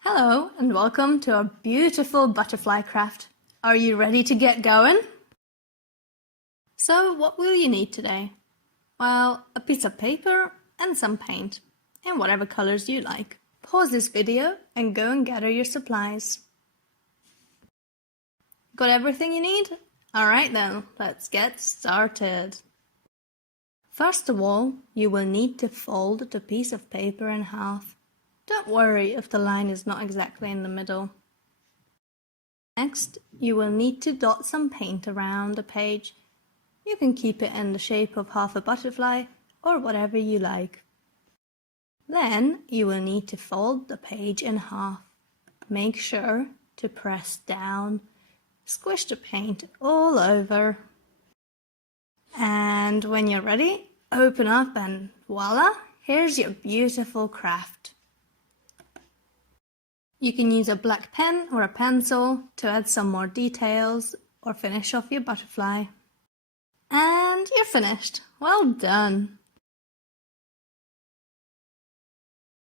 Hello and welcome to our beautiful butterfly craft. Are you ready to get going? So what will you need today? Well, a piece of paper and some paint, in whatever colors you like. Pause this video and go and gather your supplies. Got everything you need? Alright then, let's get started. First of all, you will need to fold the piece of paper in half. Don't worry if the line is not exactly in the middle. Next, you will need to dot some paint around the page. You can keep it in the shape of half a butterfly or whatever you like. Then you will need to fold the page in half. Make sure to press down. Squish the paint all over. And when you're ready, open up and voila, here's your beautiful craft. You can use a black pen or a pencil to add some more details or finish off your butterfly. And you're finished. Well done!